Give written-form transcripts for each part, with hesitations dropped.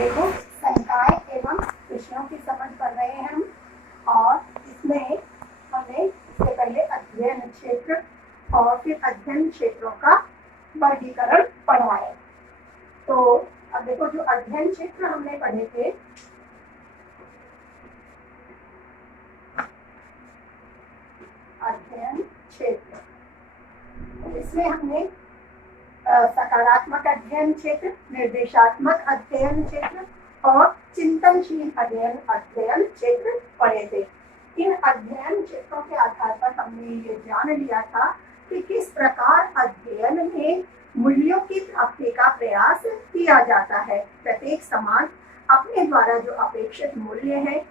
देखो, संकाय एवं विषयों की समझ कर रहे हैं हम, और इसमें हमने इससे पहले अध्ययन क्षेत्र और फिर अध्ययन क्षेत्रों का वर्गीकरण पढ़ा है। तो अब देखो, जो अध्ययन क्षेत्र हमने पढ़े थे, अध्ययन क्षेत्र, इसमें हमने सकारात्मक अध्ययन क्षेत्र, निर्देशात्मक अध्ययन क्षेत्र और चिंतनशील अध्ययन क्षेत्र पढ़े थे। इन अध्ययन क्षेत्रों के आधार पर हमने ये जान लिया था कि किस प्रकार अध्ययन में मूल्यों की प्राप्ति का प्रयास किया जाता है। प्रत्येक समाज अपने द्वारा जो अपेक्षित मूल्य है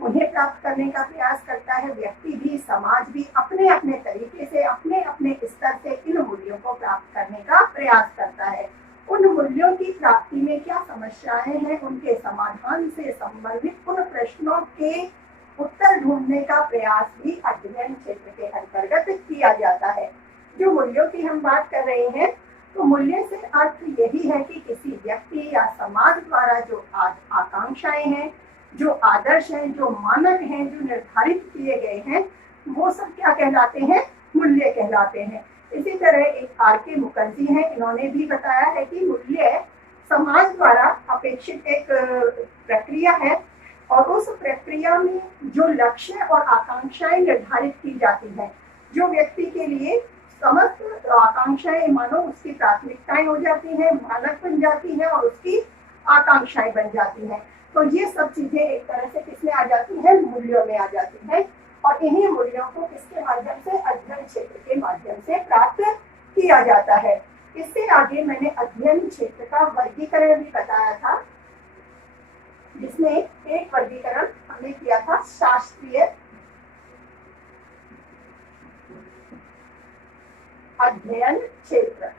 उन्हें प्राप्त करने का प्रयास करता है। व्यक्ति भी, समाज भी अपने अपने तरीके से, अपने अपने स्तर से इन मूल्यों को प्राप्त करने का प्रयास करता है। उन मूल्यों की प्राप्ति में क्या समस्याएं हैं, उनके समाधान से संबंधित उन प्रश्नों के उत्तर ढूंढने का प्रयास भी अध्ययन क्षेत्र के अंतर्गत किया जाता है। जो मूल्यों की हम बात कर रहे हैं, तो मूल्य से अर्थ यही है कि किसी व्यक्ति या समाज द्वारा जो आकांक्षाएं हैं, जो आदर्श हैं, जो मानक हैं, जो निर्धारित किए गए हैं, वो सब क्या कहलाते हैं? मूल्य कहलाते हैं। इसी तरह एक आर.के. मुखर्जी हैं, इन्होंने भी बताया है कि मूल्य समाज द्वारा अपेक्षित एक प्रक्रिया है और उस प्रक्रिया में जो लक्ष्य और आकांक्षाएं निर्धारित की जाती हैं, जो व्यक्ति के लिए समस्त आकांक्षाएं मानो उसकी प्राथमिकताएं हो जाती हैं, मानक बन जाती हैं और उसकी आकांक्षाएं बन जाती हैं। तो ये सब चीजें एक तरह से किसमें आ जाती हैं? मूल्यों में आ जाती हैं। और इन्हीं मूल्यों को किसके माध्यम से? अध्ययन क्षेत्र के माध्यम से प्राप्त किया जाता है। इससे आगे मैंने अध्ययन क्षेत्र का वर्गीकरण भी बताया था, जिसमें एक वर्गीकरण हमने किया था शास्त्रीय अध्ययन क्षेत्र।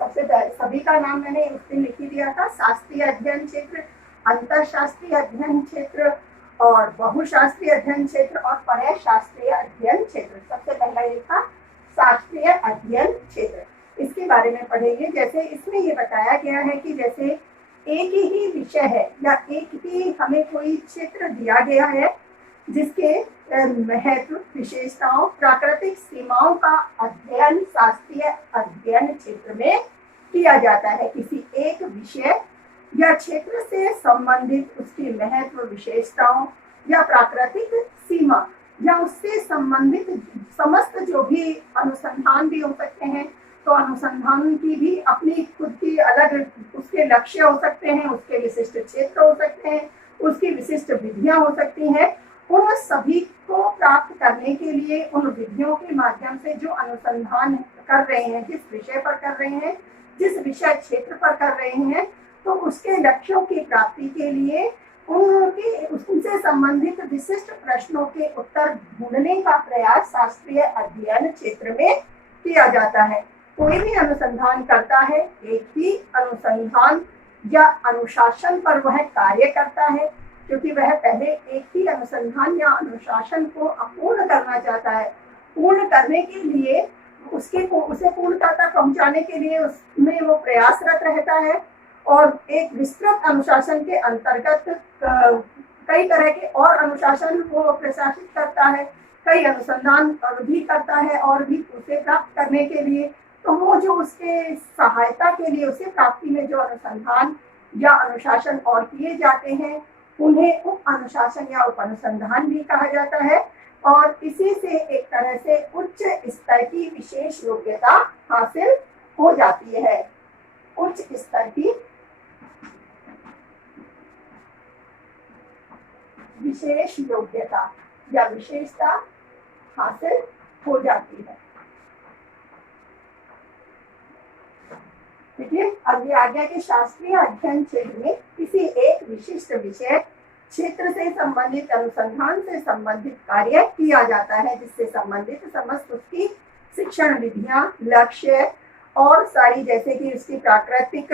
सबसे सभी का नाम मैंने उस दिन लिख ही दिया था। शास्त्रीय अध्ययन क्षेत्र, अंतरशास्त्रीय अध्ययन क्षेत्र और बहुशास्त्रीय अध्ययन क्षेत्र और परशास्त्रीय अध्ययन क्षेत्र। सबसे पहला ये था शास्त्रीय अध्ययन क्षेत्र। इसके बारे में पढ़ेंगे। जैसे इसमें ये बताया गया है कि जैसे एक ही विषय है या एक ही हमें कोई क्षेत्र दिया गया है जिसके महत्व, विशेषताओं, प्राकृतिक सीमाओं का अध्ययन शास्त्रीय अध्ययन क्षेत्र में किया जाता है। किसी एक विषय या क्षेत्र से संबंधित उसकी महत्व, विशेषताओं या प्राकृतिक सीमा या उससे संबंधित समस्त जो भी अनुसंधान भी हो सकते हैं, तो अनुसंधान की भी अपनी खुद की अलग उसके लक्ष्य हो सकते हैं, उसके विशिष्ट क्षेत्र हो सकते हैं, उसकी विशिष्ट विधियां हो सकती हैं। उन सभी को प्राप्त करने के लिए उन विधियों के माध्यम से जो अनुसंधान कर रहे हैं, जिस विषय पर कर रहे हैं, जिस विषय क्षेत्र पर कर रहे हैं, तो उसके लक्ष्यों की प्राप्ति के लिए उनसे संबंधित विशिष्ट प्रश्नों के उत्तर ढूंढने का प्रयास शास्त्रीय अध्ययन क्षेत्र में किया जाता है। कोई भी अनुसंधान करता है, एक ही अनुसंधान या अनुशासन पर वह कार्य करता है, क्योंकि वह पहले एक ही अनुसंधान या अनुशासन को अपूर्ण करना चाहता है। पूर्ण करने के लिए उसे पूर्णता तक पहुंचाने के लिए उसमें वो प्रयासरत रहता है और एक विस्तृत अनुशासन के अंतर्गत कई तरह के और अनुशासन को प्रशासित करता है, कई अनुसंधान भी करता है और भी उसे प्राप्त करने के लिए, तो वो जो उसके सहायता के लिए उसे प्राप्ति में जो अनुसंधान या अनुशासन और किए जाते हैं, उन्हें उप अनुशासन या उप अनुसंधान भी कहा जाता है। और इसी से एक तरह से उच्च स्तर की विशेष योग्यता हासिल हो जाती है। उच्च स्तर की विशेष योग्यता या विशेषता हासिल हो जाती है। देखिए, आगे आ गया कि शास्त्रीय अध्ययन क्षेत्र में किसी एक विशिष्ट विषय क्षेत्र से संबंधित अनुसंधान से संबंधित कार्य किया जाता है, जिससे संबंधित समस्त उसकी शिक्षण विधियां, लक्ष्य और सारी, जैसे कि उसकी प्राकृतिक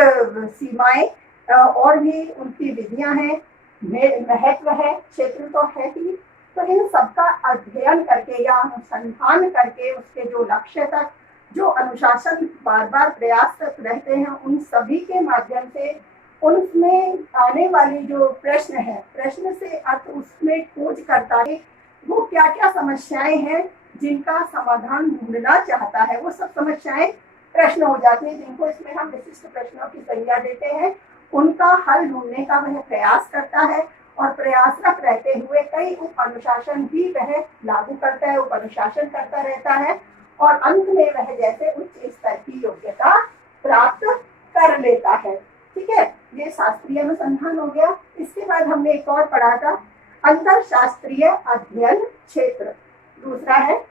सीमाएं और भी उनकी विधियां हैं, महत्व है, क्षेत्र तो है ही, तो इन सबका अध्ययन करके या अनुसंधान करके उसके जो लक्ष्य तक जो अनुशासन बार बार प्रयासरत रहते हैं, उन सभी के माध्यम से उनमें आने वाली जो प्रश्न है, प्रश्न से अर्थ उसमें खोज करता है वो क्या क्या समस्याएं हैं जिनका समाधान ढूंढना चाहता है, वो सब समस्याएं प्रश्न हो जाती है, जिनको इसमें हम विशिष्ट प्रश्नों की संज्ञा देते हैं। उनका हल ढूंढने का वह प्रयास करता है और प्रयासरत रहते हुए कई उप अनुशासन भी वह लागू करता है, उप अनुशासन करता रहता है और अंत में वह जैसे उच्च स्तर की योग्यता प्राप्त कर लेता है। ठीक है, ये शास्त्रीय अनुसंधान हो गया। इसके बाद हमने एक और पढ़ा था अंतर शास्त्रीय अध्ययन क्षेत्र। दूसरा है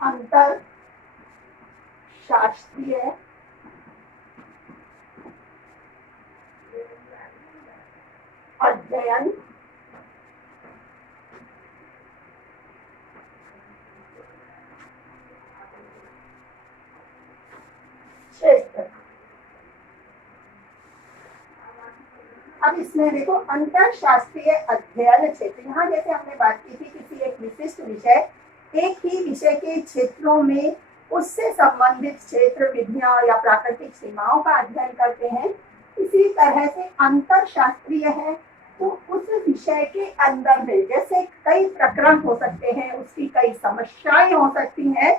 अंतर शास्त्रीय अध्ययन क्षेत्र। अब इसमें देखो अंतर शास्त्रीय अध्ययन क्षेत्र, यहाँ जैसे हमने बात की थी किसी एक विशिष्ट विषय, एक ही विषय के क्षेत्रों में उससे संबंधित क्षेत्र विधियां या प्राकृतिक सीमाओं का अध्ययन करते हैं। इसी तरह से अंतर शास्त्रीय है तो उस विषय के अंदर में जैसे कई प्रकरण हो सकते हैं, उसकी कई समस्याएं हो सकती हैं,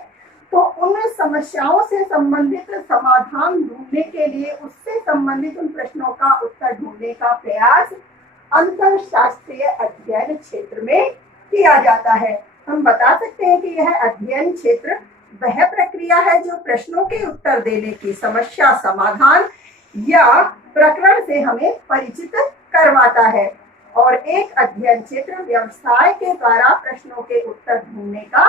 तो उन समस्याओं से संबंधित समाधान ढूंढने के लिए उससे संबंधित उन प्रश्नों का उत्तर ढूंढने का प्रयास अंतर शास्त्रीय अध्ययन क्षेत्र में किया जाता है। हम बता सकते हैं कि यह अध्ययन क्षेत्र वह प्रक्रिया है जो प्रश्नों के उत्तर देने की समस्या समाधान या प्रकरण से हमें परिचित करवाता है, और एक अध्ययन क्षेत्र व्यवसाय के द्वारा प्रश्नों के उत्तर ढूंढने का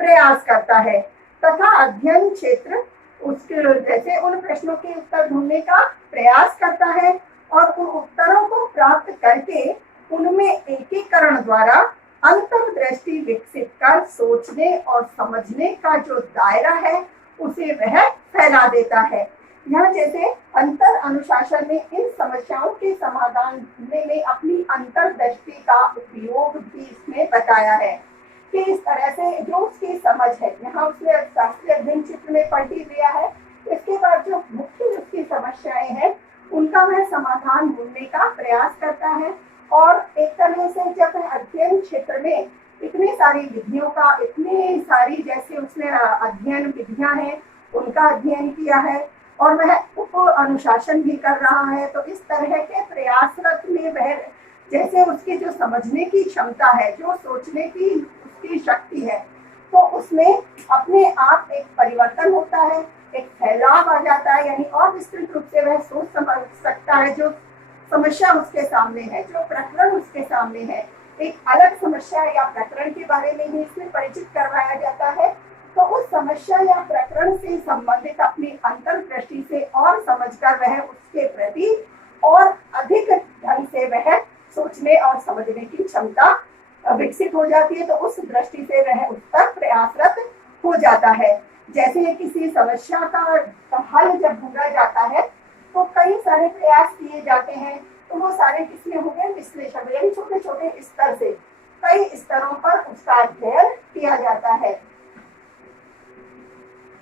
प्रयास करता है तथा अध्ययन क्षेत्र उसके जैसे उन प्रश्नों के उत्तर ढूंढने का प्रयास करता है और उन उत्तरों को प्राप्त करके उनमें एकीकरण द्वारा अंतर्दृष्टि विकसित कर सोचने और समझने का जो दायरा है उसे वह फैला देता है। यहाँ जैसे अंतर अनुशासन में इन समस्याओं के समाधान में अपनी अंतर्दृष्टि का उपयोग भी इसमें बताया है कि इस तरह से जो उसकी समझ है, यहाँ उसने शास्त्रीय अध्ययन क्षेत्र में पढ़ ही लिया है, इसके बाद जो मुख्य उसकी समस्याएं हैं उनका वह समाधान ढूंढने का प्रयास करता है। और एक तरह से जब वह अध्ययन क्षेत्र में इतनी सारी विधियों का, इतनी सारी जैसे उसने अध्ययन विधियां हैं उनका अध्ययन किया है और वह उप अनुशासन भी कर रहा है, तो इस तरह के प्रयासरत में वह जैसे उसकी जो समझने की क्षमता है, जो सोचने की उसकी शक्ति है, तो उसमें अपने आप एक परिवर्तन होता है, एक फैलाव आ जाता है, यानी और विस्तृत रूप से वह सोच समझ सकता है। जो समस्या उसके सामने है, जो प्रकरण उसके सामने है, एक अलग समस्या या प्रकरण के बारे में ही इसमें परिचित करवाया जाता है, तो उस समस्या या प्रकरण से संबंधित अपनी अंतर्दृष्टि से और समझकर वह उसके प्रति और अधिक ढंग से वह सोचने और समझने की क्षमता विकसित हो जाती है, तो उस दृष्टि से वह उस पर प्रयासरत हो जाता है। जैसे किसी समस्या का हल जब ढूंढा जाता है तो कई सारे प्रयास किए जाते हैं, तो वो सारे किसमें हो गए, विश्लेषण, यानी छोटे छोटे स्तर से कई स्तरों पर उसका अध्ययन किया जाता है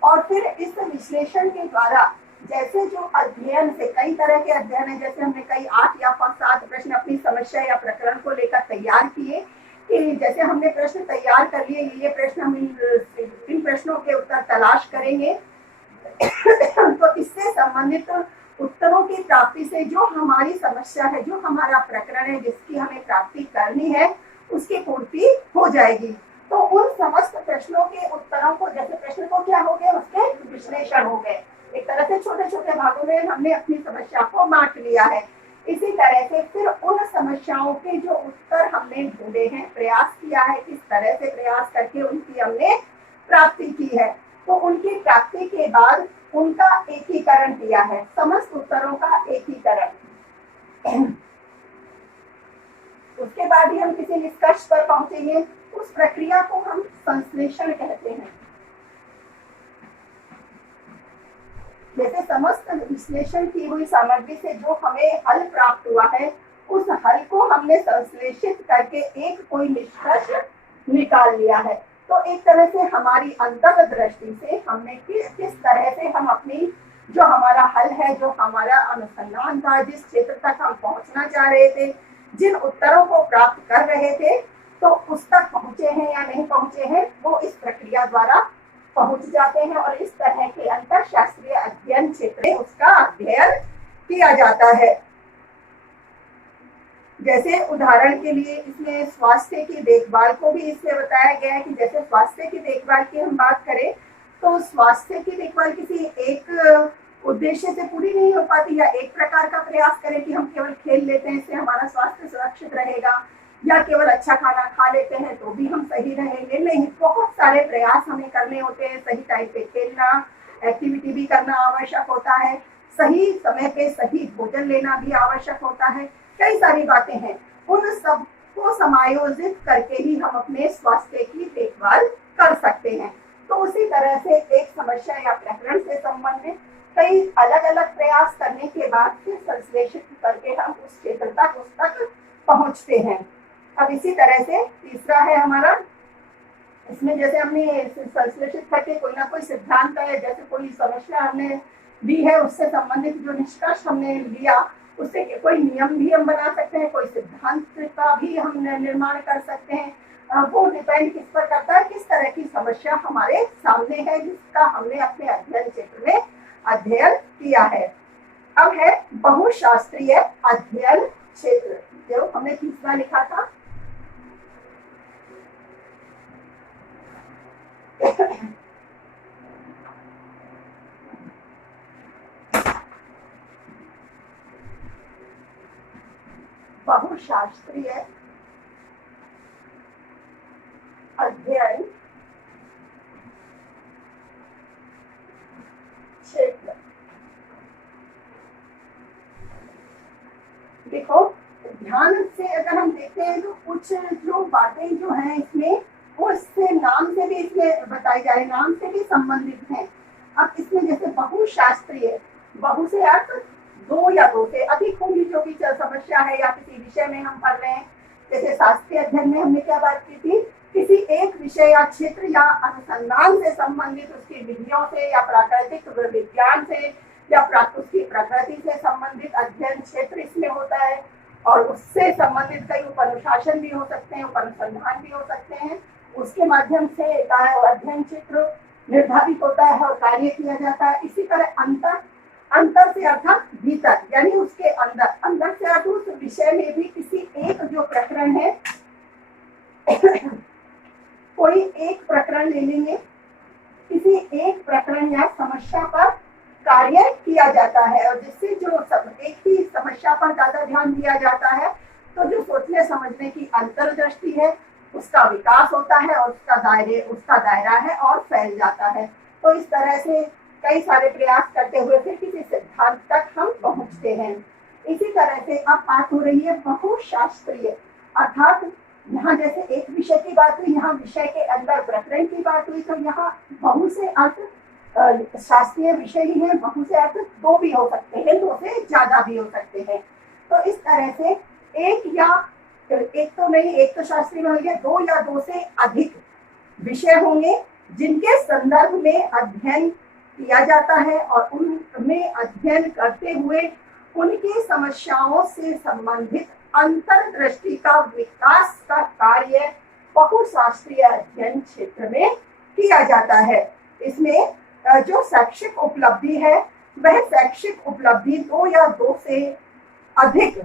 और फिर इस विश्लेषण के द्वारा जैसे जो अध्ययन से कई तरह के अध्ययन है, जैसे हमने कई 8 या 7 प्रश्न अपनी समस्या या प्रकरण को लेकर तैयार किए कि जैसे हमने प्रश्न तैयार कर लिए, ये प्रश्न हम इन प्रश्नों के उत्तर तलाश करेंगे तो इससे संबंधित उत्तरों की प्राप्ति से जो हमारी समस्या है, जो हमारा प्रकरण है जिसकी हमें प्राप्ति करनी है, उसकी पूर्ति हो जाएगी। तो उन समस्त प्रश्नों के उत्तरों को, जैसे प्रश्न को क्या हो गए, उसके विश्लेषण हो गए, एक तरह से छोटे छोटे भागों में हमने अपनी समस्या को बांट लिया है। इसी तरह से फिर उन समस्याओं के जो उत्तर हमने ढूंढे हैं, प्रयास किया है, किस तरह से प्रयास करके उनकी हमने प्राप्ति की है, तो उनकी प्राप्ति के बाद उनका एकीकरण किया है, समस्त उत्तरों का एकीकरण। उसके बाद ही हम किसी निष्कर्ष पर पहुंचेंगे, उस प्रक्रिया को हम संश्लेषण कहते हैं। जैसे समस्त विश्लेषण की हुई सामग्री से जो हमें हल प्राप्त हुआ है, उस हल को हमने संश्लेषित करके एक कोई निष्कर्ष निकाल लिया है। तो एक तरह से हमारी अंतर्गत दृष्टि से हमने किस तरह से हम अपनी जो हमारा हल है, जो हमारा अनुसंधान था, जिस क्षेत्र तक हम पहुंचना चाह रहे थे, जिन उत्तरों को प्राप्त कर रहे थे, तो उस तक पहुंचे हैं या नहीं पहुंचे हैं, वो इस प्रक्रिया द्वारा पहुंच जाते हैं और इस तरह के अंतरशास्त्रीय अध्ययन क्षेत्र में उसका अध्ययन किया जाता है। जैसे उदाहरण के लिए इसमें स्वास्थ्य की देखभाल को भी इसमें बताया गया है कि जैसे स्वास्थ्य की देखभाल की हम बात करें तो स्वास्थ्य की देखभाल किसी एक उद्देश्य से पूरी नहीं हो पाती, या एक प्रकार का प्रयास करें कि हम केवल खेल लेते हैं इससे हमारा स्वास्थ्य सुरक्षित रहेगा, या केवल अच्छा खाना खा लेते हैं तो भी हम सही रहेंगे। नहीं, बहुत सारे प्रयास हमें करने होते हैं। सही टाइम पे खेलना, एक्टिविटी भी करना आवश्यक होता है, सही समय पे सही भोजन लेना भी आवश्यक होता है। कई सारी बातें हैं, उन सब को समायोजित करके ही हम अपने स्वास्थ्य की देखभाल कर सकते हैं। तो उसी तरह से एक समस्या या प्रकरण से संबंधित कई अलग अलग प्रयास करने के बाद फिर संश्लेषित करके हम उस क्षेत्र तक पहुंचते हैं। अब इसी तरह से तीसरा है हमारा, इसमें जैसे हमने संश्लेषित करके कोई ना कोई सिद्धांत है, जैसे कोई समस्या हमने दी है उससे संबंधित जो निष्कर्ष हमने लिया उससे कोई नियम भी हम बना सकते हैं, कोई सिद्धांत का भी हम निर्माण कर सकते हैं। वो डिपेंड किस पर करता है, किस तरह की समस्या हमारे सामने है जिसका हमने अपने अध्ययन क्षेत्र में अध्ययन किया है। अब है बहुशास्त्रीय अध्ययन क्षेत्र, जो हमने तीसरा लिखा था। बहुशास्त्रीय अध्ययन क्षेत्र। देखो ध्यान से अगर हम देखते हैं तो कुछ जो बातें जो हैं इसमें वो इससे नाम से भी इसमें बताई जा रही, नाम से भी संबंधित हैं। अब इसमें जैसे बहुशास्त्रीय, बहु से अर्थ दो या दो से अधिक होगी जो भी समस्या है या किसी विषय में हम पढ़ रहे हैं। जैसे शास्त्रीय अध्ययन में हमने क्या बात की थी, किसी एक विषय या क्षेत्र या अनुसंधान से संबंधित उसकी विधियों से या प्राकृतिक विज्ञान से या उसकी प्रकृति से संबंधित अध्ययन क्षेत्र इसमें होता है, और उससे संबंधित कई उपनुशासन भी हो सकते हैं, उपनुसंधान भी हो सकते हैं। उसके माध्यम से अध्ययन क्षेत्र निर्धारित होता है और कार्य किया जाता है। इसी तरह अंतर से अर्थात भीतर, यानी उसके अंदर से अर्थ उस विषय में भी किसी एक जो प्रकरण है कोई एक प्रकरण ले लेंगे, किसी एक प्रकरण या समस्या पर कार्य किया जाता है, और जिससे जो एक ही समस्या पर ज्यादा ध्यान दिया जाता है तो जो सोचने समझने की अंतर्दृष्टि है उसका विकास होता है और उसका दायरा है और फैल जाता है। तो इस तरह से कई सारे प्रयास करते हुए फिर किसी सिद्धांत तक हम पहुंचते हैं। इसी तरह से अब बात हो रही है बहुशास्त्रीय, अर्थात यहाँ जैसे एक विषय की बात हुई, यहाँ विषय के अंदर प्रकरण की बात हुई, तो यहाँ बहु से अर्थ शास्त्रीय विषय ही है, बहु से अर्थ दो भी हो सकते हैं, दो से ज्यादा भी हो सकते हैं। तो इस तरह से एक तो शास्त्रीय में हो गया, दो या दो से अधिक विषय होंगे जिनके संदर्भ में अध्ययन किया जाता है और उनमें अध्ययन करते हुए उनकी समस्याओं से संबंधित अंतर्दृष्टि का विकास का कार्य बहुशास्त्रीय अध्ययन क्षेत्र में किया जाता है। इसमें जो शैक्षिक उपलब्धि है वह शैक्षिक उपलब्धि दो या दो से अधिक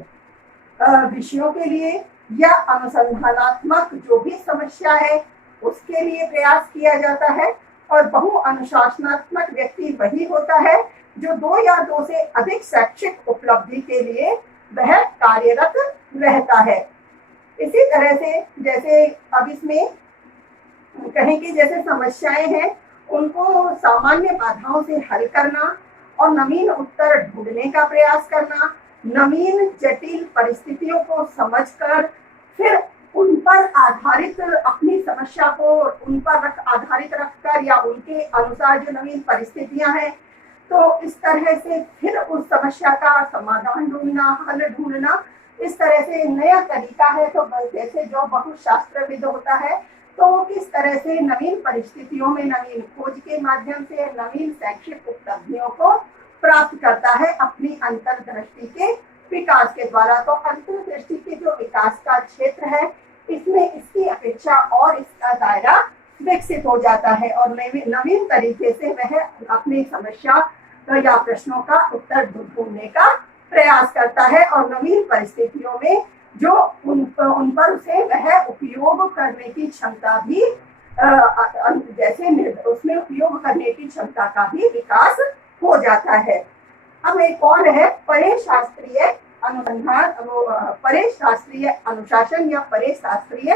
विषयों के लिए या अनुसंधानात्मक जो भी समस्या है उसके लिए प्रयास किया जाता है, और बहु अनुशासनात्मक व्यक्ति वही होता है जो दो या दो से अधिक शैक्षिक उपलब्धि के लिए वह कार्यरत रहता है। इसी तरह से जैसे अब इसमें कहें कि जैसे समस्याएं हैं उनको सामान्य बाधाओं से हल करना और नवीन उत्तर ढूंढने का प्रयास करना, नवीन जटिल परिस्थितियों को समझकर फिर उन पर आधारित अपनी समस्या को उन पर आधारित रखकर या उनके अनुसार जो नवीन परिस्थितियां हैं तो इस तरह से फिर उस समस्या का समाधान ढूंढना, हल ढूंढना, इस तरह से नया तरीका है। तो जैसे जो बहुशास्त्रविद होता है तो वो किस तरह से नवीन परिस्थितियों में नवीन खोज के माध्यम से नवीन शैक्षिक उपलब्धियों को प्राप्त करता है अपनी अंतर्दृष्टि के विकास के द्वारा। तो अंतर्दृष्टि के जो विकास का क्षेत्र है इसमें इसकी अपेक्षा और इसका दायरा विकसित हो जाता है और नवीन तरीके से वह अपनी समस्या या प्रश्नों का उत्तर ढूंढने का प्रयास करता है और नवीन परिस्थितियों में जो उन पर उसे वह उपयोग करने की क्षमता भी जैसे उसमें उपयोग करने की क्षमता का भी विकास हो जाता है। अब एक और है परेशास्त्रीय अनुसंधान, परेशास्त्रीय अनुशासन या परेशास्त्रीय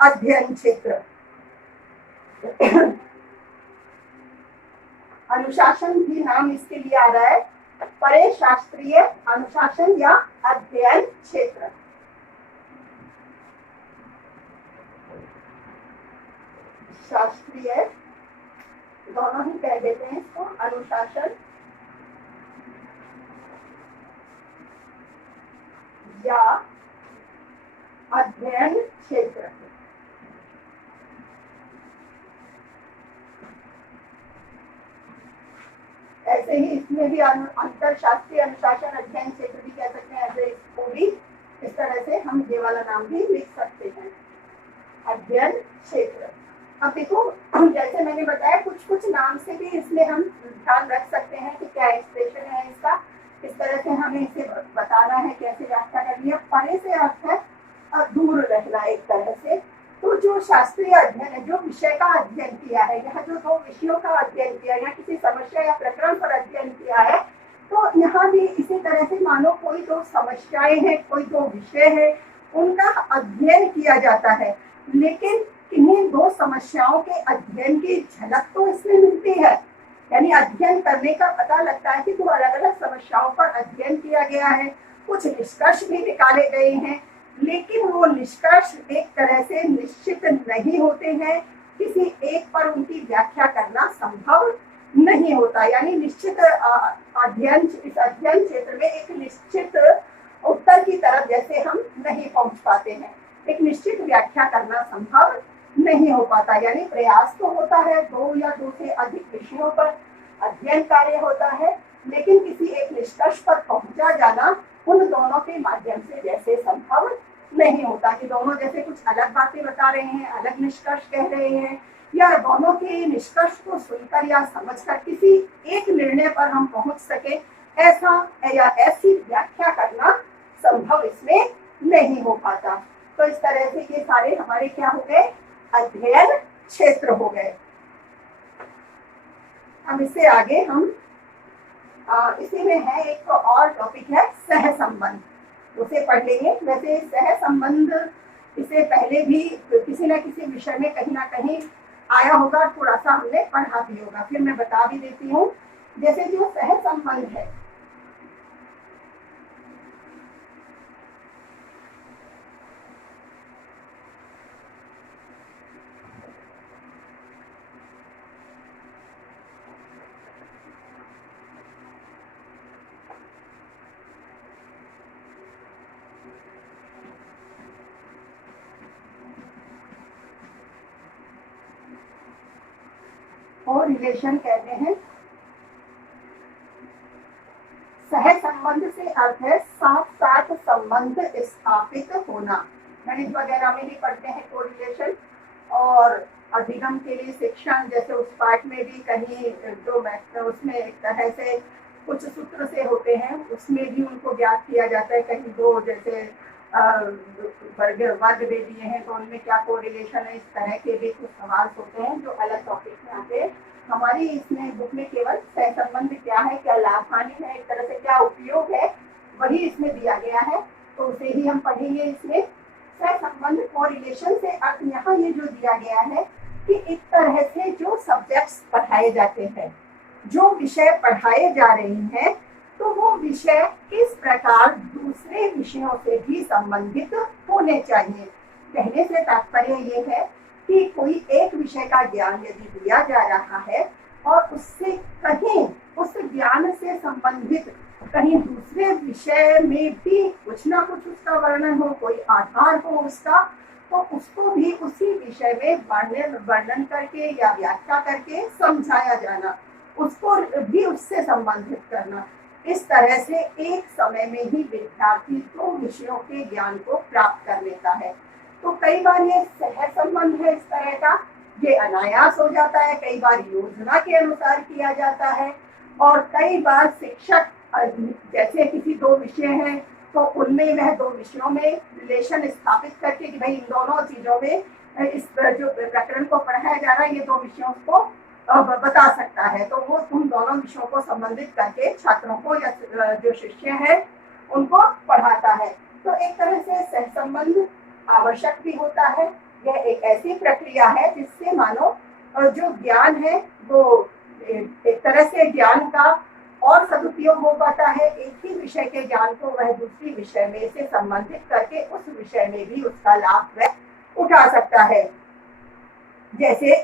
अध्ययन क्षेत्र। अनुशासन भी नाम इसके लिए आ रहा है, परेशास्त्रीय अनुशासन या अध्ययन क्षेत्र। शास्त्रीय दोनों ही कह देते हैं इसको, अनुशासन या अध्ययन क्षेत्र। ऐसे ही इसमें भी अंतरशास्त्रीय अनुशासन अध्ययन क्षेत्र भी कह सकते हैं, ऐसे इसको भी इस तरह से हम ये वाला नाम भी लिख सकते हैं, अध्ययन क्षेत्र। अब देखो जैसे मैंने बताया कुछ कुछ नाम से भी इसमें हम ध्यान रख सकते हैं कि क्या एक्सप्रेशन है इसका, इस तरह से हमें इसे बताना है, कैसे व्याख्या करनी है। परे से अर्थ है दूर रहना एक तरह से। तो जो शास्त्रीय अध्ययन है, जो विषय का अध्ययन किया है, यहाँ जो दो विषयों का अध्ययन किया है या किसी समस्या या प्रकरण पर अध्ययन किया है, तो यहाँ भी इसी तरह से मानो कोई दो समस्याएं हैं, कोई दो विषय है, उनका अध्ययन किया जाता है। लेकिन इन्हीं दो समस्याओं के अध्ययन की झलक तो इसमें मिलती है, यानी अध्ययन करने का पता लगता है कि दो अलग अलग समस्याओं पर अध्ययन किया गया है, कुछ निष्कर्ष भी निकाले गए हैं, लेकिन वो निष्कर्ष एक तरह से निश्चित नहीं होते हैं, किसी एक पर उनकी व्याख्या करना संभव नहीं होता। यानी निश्चित अध्ययन, इस अध्ययन क्षेत्र में एक निश्चित उत्तर की तरफ जैसे हम नहीं पहुंच पाते हैं, एक निश्चित व्याख्या करना संभव नहीं हो पाता। यानी प्रयास तो होता है, दो या दो से अधिक विषयों पर अध्ययन कार्य होता है, लेकिन किसी एक निष्कर्ष पर पहुंचा जाना उन दोनों के माध्यम से जैसे संभव नहीं होता कि दोनों जैसे कुछ अलग बातें बता रहे हैं, अलग निष्कर्ष कह रहे हैं, या दोनों के निष्कर्ष को सुनकर या समझकर किसी एक निर्णय पर हम पहुंच सके, ऐसा या ऐसी व्याख्या करना संभव इसमें नहीं हो पाता। तो इस तरह से ये सारे हमारे क्या हो गए, अध्ययन क्षेत्र हो गए। अब इससे आगे हम इसी में है एक और टॉपिक है सह संबंध, उसे पढ़ लेंगे। वैसे सह संबंध इसे पहले भी किसी न किसी विषय में कहीं ना कहीं आया होगा, थोड़ा सा हमने पढ़ा भी होगा, फिर मैं बता भी देती हूँ। जैसे जो सह संबंध है, और रिलेशन कहते हैं। सह संबंध से अर्थ है साथ साथ संबंध स्थापित होना। गणित वगैरह में भी पढ़ते हैं कोरिलेशन, और अधिगम के लिए शिक्षण जैसे उस पाठ में भी कहीं जो उसमें एक तरह से कुछ सूत्र से होते हैं, उसमें भी उनको ज्ञात किया जाता है। कहीं दो जैसे वर्ग दे दिए हैं तो उनमें क्या कोरिलेशन है, इस तरह के भी कुछ सवाल होते हैं जो अलग टॉपिक में आते हैं। हमारी इसमें बुक में केवल सह संबंध क्या है, क्या लाभ हानि है, एक तरह से क्या उपयोग है, वही इसमें दिया गया है, तो उसे ही हम पढ़ेंगे। इसमें सह संबंध कोरिलेशन से अर्थ यहाँ ये जो दिया गया है कि एक तरह से जो सब्जेक्ट्स पढ़ाए जाते हैं, जो विषय पढ़ाए जा रहे हैं, तो वो विषय किस प्रकार दूसरे विषयों से भी संबंधित होने चाहिए। कहने से तात्पर्य ये है कि कोई एक विषय का ज्ञान यदि दिया जा रहा है और उससे कहीं उस ज्ञान से संबंधित कहीं दूसरे विषय में भी कुछ ना कुछ उसका वर्णन हो, कोई आधार हो उसका, तो उसको भी उसी विषय में वर्णन करके या व्याख्या करके समझाया जाना, उसको भी उससे संबंधित करना। इस तरह से एक समय में ही विद्यार्थी दो विषयों के ज्ञान को प्राप्त कर लेता है। तो कई बार ये सहज संबंध है इस तरह का, ये अनायास हो जाता है, कई बार योजना के अनुसार किया जाता है, और कई बार शिक्षक जैसे किसी दो विषय हैं तो उनमें वह दो विषयों में रिलेशन स्थापित करके कि भाई इन दोनों चीजों में इस जो प्रकरण को पढ़ाया जा रहा है ये दो विषयों को बता सकता है, तो वो उन दोनों विषयों को संबंधित करके छात्रों को या जो शिष्य है उनको पढ़ाता है। तो एक तरह से सहसंबंध आवश्यक भी होता है। यह एक ऐसी प्रक्रिया है जिससे मानो जो ज्ञान है वो एक तरह से ज्ञान का और सदुपयोग हो पाता है, एक ही विषय के ज्ञान को वह दूसरी विषय में से संबंधित करके उस विषय में भी उसका लाभ वह उठा सकता है। जैसे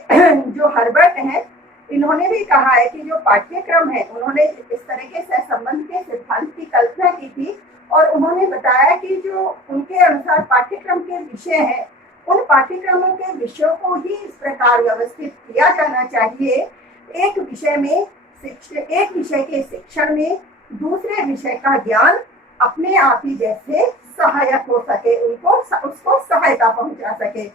जो हर्बर्ट है, इन्होंने भी कहा है कि जो पाठ्यक्रम है उन्होंने इस तरह के सहसंबंध के सिद्धांत की कल्पना की थी, और उन्होंने बताया कि जो उनके अनुसार पाठ्यक्रम के विषय हैं उन पाठ्यक्रमों के विषयों को ही इस प्रकार व्यवस्थित किया जाना चाहिए, एक विषय के शिक्षण में दूसरे विषय का ज्ञान अपने आप ही जैसे सहायक हो सके, उसको सहायता पहुंचा सके।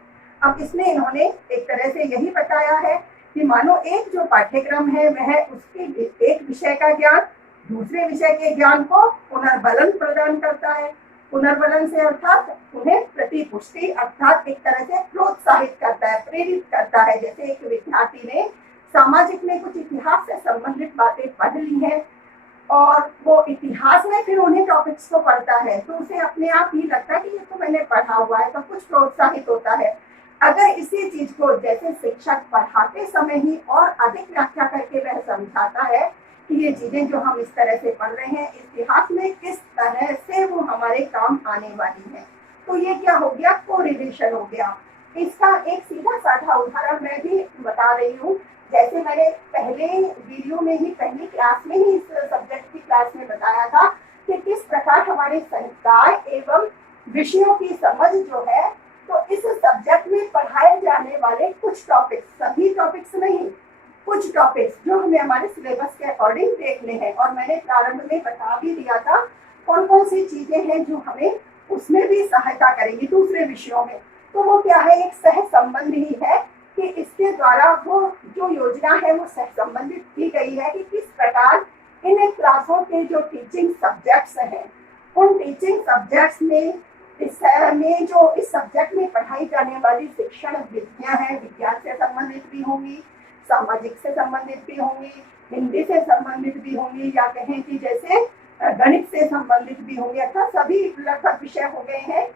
अब इसमें इन्होंने एक तरह से यही बताया है कि मानो एक जो पाठ्यक्रम है वह उसके एक विषय का ज्ञान दूसरे विषय के ज्ञान को पुनर्बलन प्रदान करता है। पुनर्बलन से अर्थात उन्हें प्रतिपुष्टि अर्थात एक तरह से प्रोत्साहित करता है, प्रेरित करता है। जैसे एक विद्यार्थी ने सामाजिक में कुछ इतिहास से संबंधित बातें पढ़ ली है और वो इतिहास में फिर उन्हें टॉपिक्स को पढ़ता है तो उसे अपने आप ही लगता है कि ये तो मैंने पढ़ा हुआ है, तो कुछ प्रोत्साहित होता है। अगर इसी चीज को जैसे शिक्षक पढ़ाते समय ही और अधिक व्याख्या करके वह समझाता है कि ये चीजें जो हम इस तरह से पढ़ रहे हैं इतिहास में किस तरह से वो हमारे काम आने वाली है, तो ये क्या हो गया, कोरिलेशन हो गया। इसका एक सीधा साधा उदाहरण मैं भी बता रही हूँ। जैसे मैंने पहले वीडियो में ही पहली क्लास में ही इस सब्जेक्ट की क्लास में बताया था कि किस प्रकार हमारे संकाय एवं विषयों की समझ जो है, तो इस सब्जेक्ट में पढ़ाए जाने वाले कुछ टॉपिक्स, सभी टॉपिक्स नहीं, कुछ टॉपिक्स जो हमें हमारे सिलेबस के अकॉर्डिंग देखने हैं, और मैंने प्रारंभ में बता भी दिया था कौन कौन सी चीजें हैं जो हमें उसमें भी सहायता करेंगी दूसरे विषयों में। तो वो क्या है, एक सह संबंध ही है कि इसके द्वारा वो जो योजना है वो सह संबंधित की गई है कि किस प्रकार इन क्लासों के जो टीचिंग सब्जेक्ट्स हैं उन टीचिंग सब्जेक्ट्स में इस सब्जेक्ट में पढ़ाई जाने वाली शिक्षण विधियां हैं, विज्ञान से संबंधित भी होंगी, सामाजिक से संबंधित भी होंगी, हिंदी से संबंधित भी होंगी, या कहें कि जैसे गणित से संबंधित भी होंगी, अर्थात सभी लगभग विषय हो गए हैं।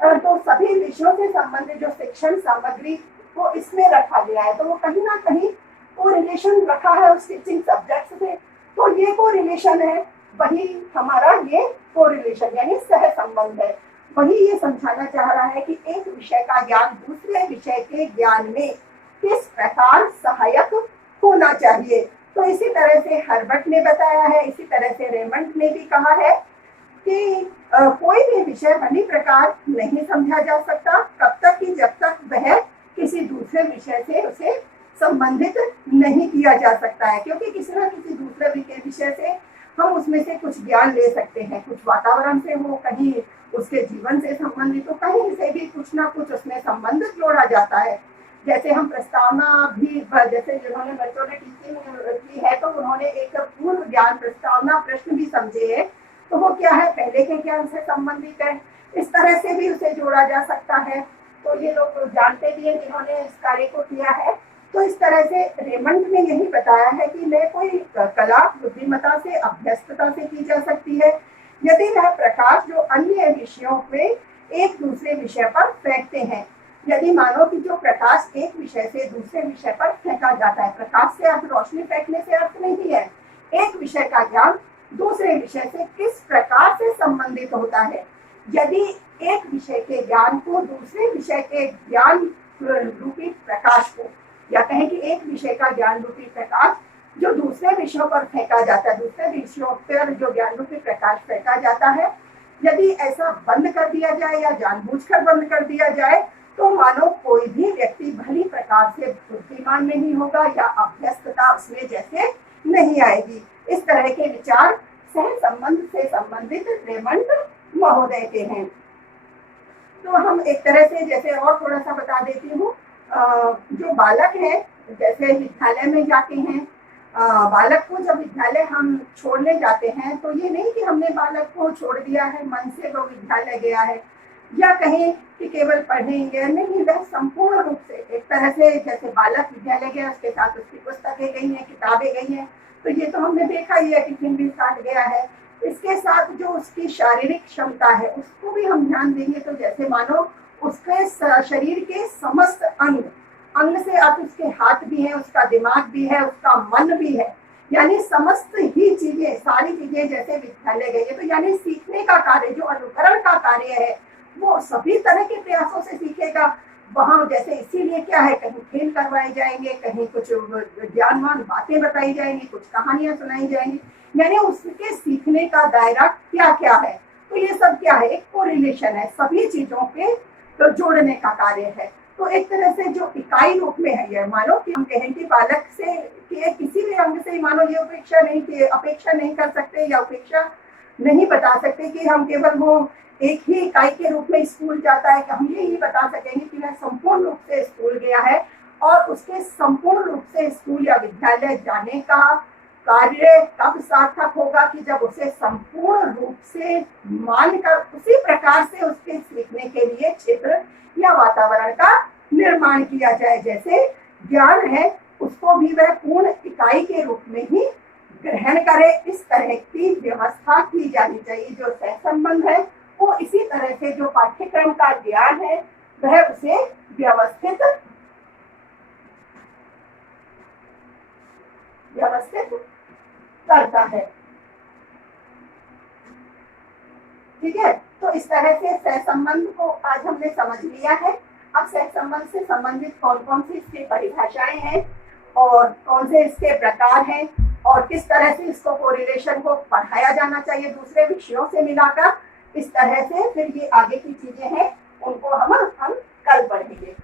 तो सभी विषयों से संबंधित जो शिक्षण सामग्री को इसमें रखा गया है, तो वो कहीं ना कहीं को रिलेशन रखा है उस टीचिंग सब्जेक्ट से, तो ये को रिलेशन है, वही हमारा ये को रिलेशन यानी सह संबंध है। वही ये समझाना चाह रहा है कि एक विषय का ज्ञान दूसरे विषय के ज्ञान में किस प्रकार सहायक होना चाहिए। तो इसी तरह से हर्बर्ट ने बताया है, इसी तरह से रेमंड ने भी कहा है कि कोई भी विषय भली प्रकार नहीं समझा जा सकता तब तक कि जब तक वह किसी दूसरे विषय से उसे संबंधित नहीं किया जा सकता है, क्योंकि किसी न किसी दूसरे विषय से हम उसमें से कुछ ज्ञान ले सकते हैं, कुछ वातावरण से हो, कहीं उसके जीवन से संबंधित हो, कहीं से भी कुछ ना कुछ उसमें संबंध जोड़ा जाता है। जैसे हम प्रस्तावना भी, जैसे जिन्होंने बच्चों ने टीचिंग की है तो उन्होंने एक पूर्व ज्ञान प्रस्तावना प्रश्न भी समझे है, तो वो क्या है, पहले के ज्ञान से संबंधित है, इस तरह से भी उसे जोड़ा जा सकता है। तो ये लोग जानते भी हैं जिन्होंने इस कार्य को किया है। तो इस तरह से रेमंड ने यही बताया है कि न कोई कला बुद्धिमत्ता से अभ्यस्तता से की जा सकती है यदि वह प्रकाश जो अन्य विषयों में एक दूसरे विषय पर फेंकते हैं। यदि मानो कि जो प्रकाश एक विषय से दूसरे विषय पर फेंका जाता है, प्रकाश से अर्थ रोशनी फेंकने से अर्थ नहीं है, एक विषय का ज्ञान दूसरे विषय से किस प्रकार से संबंधित होता है। यदि एक विषय के ज्ञान को दूसरे विषय के ज्ञान रूपी प्रकाश को, या कहें कि एक विषय का ज्ञान रूपी प्रकाश जो दूसरे विषयों पर फेंका जाता है, दूसरे विषयों पर जो ज्ञान रूपी प्रकाश फेंका जाता है, यदि ऐसा बंद कर दिया जाए या जानबूझकर बंद कर दिया जाए तो मानो कोई भी व्यक्ति भली प्रकार से बुद्धिमान नहीं होगा या अभ्यस्तता उसमें जैसे नहीं आएगी। इस तरह के विचार सह संबंध से संबंधित रेमंड महोदय के हैं। तो हम एक तरह से जैसे और थोड़ा सा बता देती हूँ, जो बालक है जैसे विद्यालय में जाते हैं, बालक को जब विद्यालय हम छोड़ने जाते हैं तो ये नहीं कि हमने बालक को छोड़ दिया है, मन से वो विद्यालय गया है या कहें कि केवल पढ़ेंगे, नहीं, वह संपूर्ण रूप से एक तरह से जैसे बालक विद्यालय गया, उसके साथ उसकी पुस्तकें गई हैं, किताबें गई हैं, तो ये तो हमने देखा ही है, टिफिन भी साथ गया है। इसके साथ जो उसकी शारीरिक क्षमता है उसको भी हम ध्यान देंगे, तो जैसे मानो उसके शरीर के समस्त अंग से आप उसके हाथ भी हैं, उसका दिमाग भी है, उसका मन भी है, यानी समस्त ही चीजें, सारी चीजें जैसे विद्यालय गई है, तो यानी सीखने का कार्य, जो अनुकरण का कार्य है, वो सभी तरह के प्रयासों से सीखेगा। वहां जैसे इसीलिए क्या है, कहीं खेल करवाए जाएंगे, कहीं कुछ ज्ञानवान बातें बताई जाएंगी, कुछ कहानियां सुनाई जाएंगी, यानी उसके सीखने का दायरा क्या क्या है। तो ये सब क्या है, एक कोरिलेशन है, सभी चीजों के तो जोड़ने का कार्य है। तो एक तरह से जो इकाई रूप में है, ये मानो कि हम कहें कि बालक से कि किसी भी अंग से मानो ये अपेक्षा नहीं कर सकते या अपेक्षा नहीं बता सकते कि हम केवल वो एक ही इकाई के रूप में स्कूल जाता है, कि हम यही बता सकेंगे कि वह संपूर्ण रूप से स्कूल गया है और उसके संपूर्ण रूप से स्कूल या विद्यालय जाने का कार्य कब सार्थक होगा कि जब उसे संपूर्ण रूप से मानकर उसी प्रकार से उसके सीखने के लिए क्षेत्र या वातावरण का निर्माण किया जाए। जैसे ज्ञान है उसको भी वह पूर्ण इकाई के रूप में ही ग्रहण करे, इस तरह की व्यवस्था की जानी चाहिए। जो सहसंबंध है वो इसी तरह से जो पाठ्यक्रम का ज्ञान है वह उसे व्यवस्थित करता है। ठीक है, तो इस तरह से सहसंबंध को आज हमने समझ लिया है। अब सहसंबंध से संबंधित कौन कौन सी इसकी परिभाषाएं हैं और कौन से इसके प्रकार हैं और किस तरह से इसको कोरिलेशन को पढ़ाया जाना चाहिए दूसरे विषयों से मिलाकर, इस तरह से फिर ये आगे की चीजें हैं उनको हम कल पढ़ेंगे।